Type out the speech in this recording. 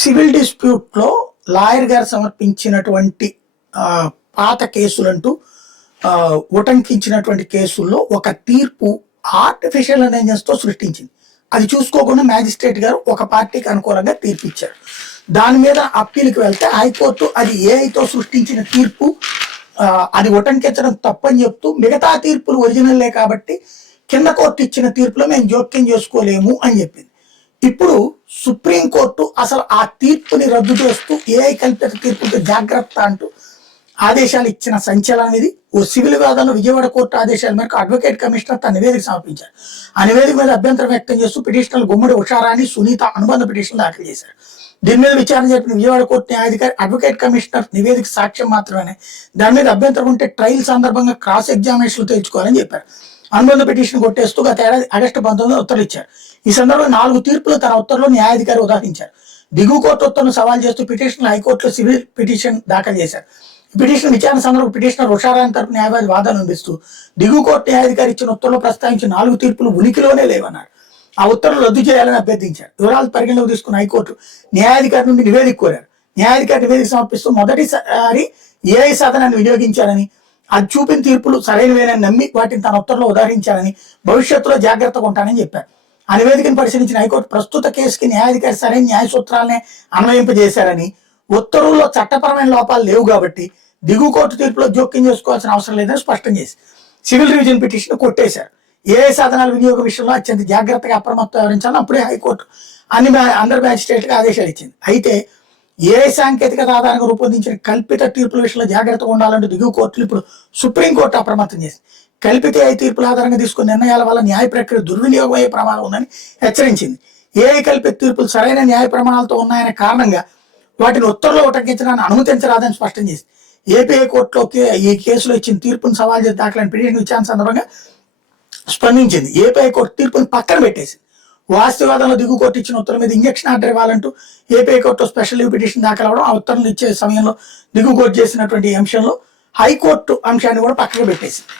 Civil dispute లో lawyer గారు సమర్పించినటువంటి పాత కేసులంటూ ఉటంకించినటువంటి కేసుల్లో ఒక తీర్పు ఆర్టిఫిషియల్ ఇంటెలిజెన్స్ తో సృష్టించింది. అది చూసుకోకుండా మ్యాజిస్ట్రేట్ గారు ఒక పార్టీకి అనుకూలంగా తీర్పు ఇచ్చారు. దాని మీద అప్పీల్కి వెళ్తే హైకోర్టు అది ఏఐతో సృష్టించిన తీర్పు, అది ఉటంకించడం తప్పని చెప్తూ మిగతా తీర్పులు ఒరిజినల్లే కాబట్టి కింద కోర్టు ఇచ్చిన తీర్పులో మేము జోక్యం చేసుకోలేము అని చెప్పింది. ఇప్పుడు సుప్రీంకోర్టు అసలు ఆ తీర్పుని రద్దు చేస్తూ ఏఐ కల్పిత తీర్పుతో జాగ్రత్త అంటూ ఆదేశాలు ఇచ్చిన సంచలనం ఇది. ఓ సివిల్ వివాదంలో విజయవాడ కోర్టు ఆదేశాల మేరకు అడ్వకేట్ కమిషనర్ తన నివేదిక సమర్పించారు. ఆ నివేదిక మీద అభ్యంతరం వ్యక్తం చేస్తూ పిటిషనర్లు గుమ్మడి ఉషారాణి, సునీత అనుబంధ పిటిషన్లు దాఖలు చేశారు. దీని మీద విచారణ జరిపిన విజయవాడ కోర్టు న్యాయాధికారి అడ్వకేట్ కమిషనర్ నివేదిక సాక్ష్యం మాత్రమే, దాని మీద అభ్యంతరం ఉంటే ట్రయల్ సందర్భంగా క్రాస్ ఎగ్జామినేషన్లు తేల్చుకోవాలని చెప్పారు. అనుబంధ పిటిషన్ కొట్టేస్తూ గత ఏడాది ఆగస్టు 19 ఉత్తర్వులు ఇచ్చారు. ఈ సందర్భంగా 4 తీర్పులు తన ఉత్తర్వులో న్యాయాధికారి ఉదాహరించారు. దిగువ కోర్టు ఉత్తర్వును సవాల్ చేస్తూ పిటిషన్లు హైకోర్టులో సివిల్ పిటిషన్ దాఖలు చేశారు. పిటిషన్ విచారణ సందర్భంగా పిటిషనర్ ఉషారాణి తరపు న్యాయవాది వాదన వినిపిస్తూ దిగువ కోర్టు న్యాయాధికారి ఇచ్చిన ఉత్తర్వులు ప్రస్తావించిన 4 తీర్పులు ఉనికిలోనే లేవన్నారు. ఆ ఉత్తర్వులు రద్దు చేయాలని అభ్యర్థించారు. వివరాలు పరిగణలోకి తీసుకున్న హైకోర్టు న్యాయాధికారి నుండి నివేదిక కోరారు. న్యాయాధికారి నివేదిక సమర్పిస్తూ మొదటిసారి ఏఐ సాధనాన్ని వినియోగించాలని, అది చూపిన తీర్పులు సరైనవేనని నమ్మి వాటిని తన ఉత్తర్వులో ఉదాహరించాలని, భవిష్యత్తులో జాగ్రత్తగా ఉంటానని చెప్పారు. ఆ నివేదికను పరిశీలించిన హైకోర్టు ప్రస్తుత కేసుకి న్యాయాధికారి సరైన న్యాయ సూత్రాలనే అన్వయింపజేశారని, ఉత్తర్వుల్లో చట్టపరమైన లోపాలు లేవు కాబట్టి దిగువ కోర్టు తీర్పులో జోక్యం చేసుకోవాల్సిన అవసరం లేదని స్పష్టం చేసి సివిల్ రివిజన్ పిటిషన్ కొట్టేశారు. ఏఐ సాధనాల వినియోగం విషయంలో అత్యంత జాగ్రత్తగా అప్రమత్తం వ్యవహరించాలని అప్పుడే హైకోర్టు అందరి మ్యాజిస్ట్రేట్గా ఆదేశాలు ఇచ్చింది. అయితే ఏఐ సాంకేతికత ఆధారంగా రూపొందించిన కల్పిత తీర్పుల విషయంలో జాగ్రత్తగా ఉండాలంటూ దిగువ కోర్టులు ఇప్పుడు సుప్రీంకోర్టు అప్రమత్తం చేసింది. కల్పిత ఏఐ తీర్పుల ఆధారంగా తీసుకున్న నిర్ణయాల వల్ల న్యాయ ప్రక్రియ దుర్వినియోగం అయ్యే ప్రమాదం ఉందని హెచ్చరించింది. ఏఐ కల్పిత తీర్పులు సరైన న్యాయ ప్రమాణాలతో ఉన్నాయనే కారణంగా వాటిని ఉత్తర్వులో ఉటంకించడాన్ని అనుమతించరాదని స్పష్టం చేసింది. ఏపీ కోర్టులోకి ఈ కేసులో ఇచ్చిన తీర్పును సవాల్ చేసి దాఖలైన పిటిషన్ విచారణ సందర్భంగా స్పందించింది. ఏపీ కోర్టు తీర్పుని పక్కన పెట్టేసింది. వాస్తవాదంలో దిగువ కోర్టు ఇచ్చిన ఉత్తర్వుల మీద ఇంజక్షన్ ఆర్డర్ ఇవ్వాలంటూ AP court special leave petition దాఖలు అవ్వడం, ఆ ఉత్తర్వులు ఇచ్చే సమయంలో దిగువ కోర్టు చేసినటువంటి అంశంలో హైకోర్టు అంశాన్ని కూడా పక్కన పెట్టేసింది.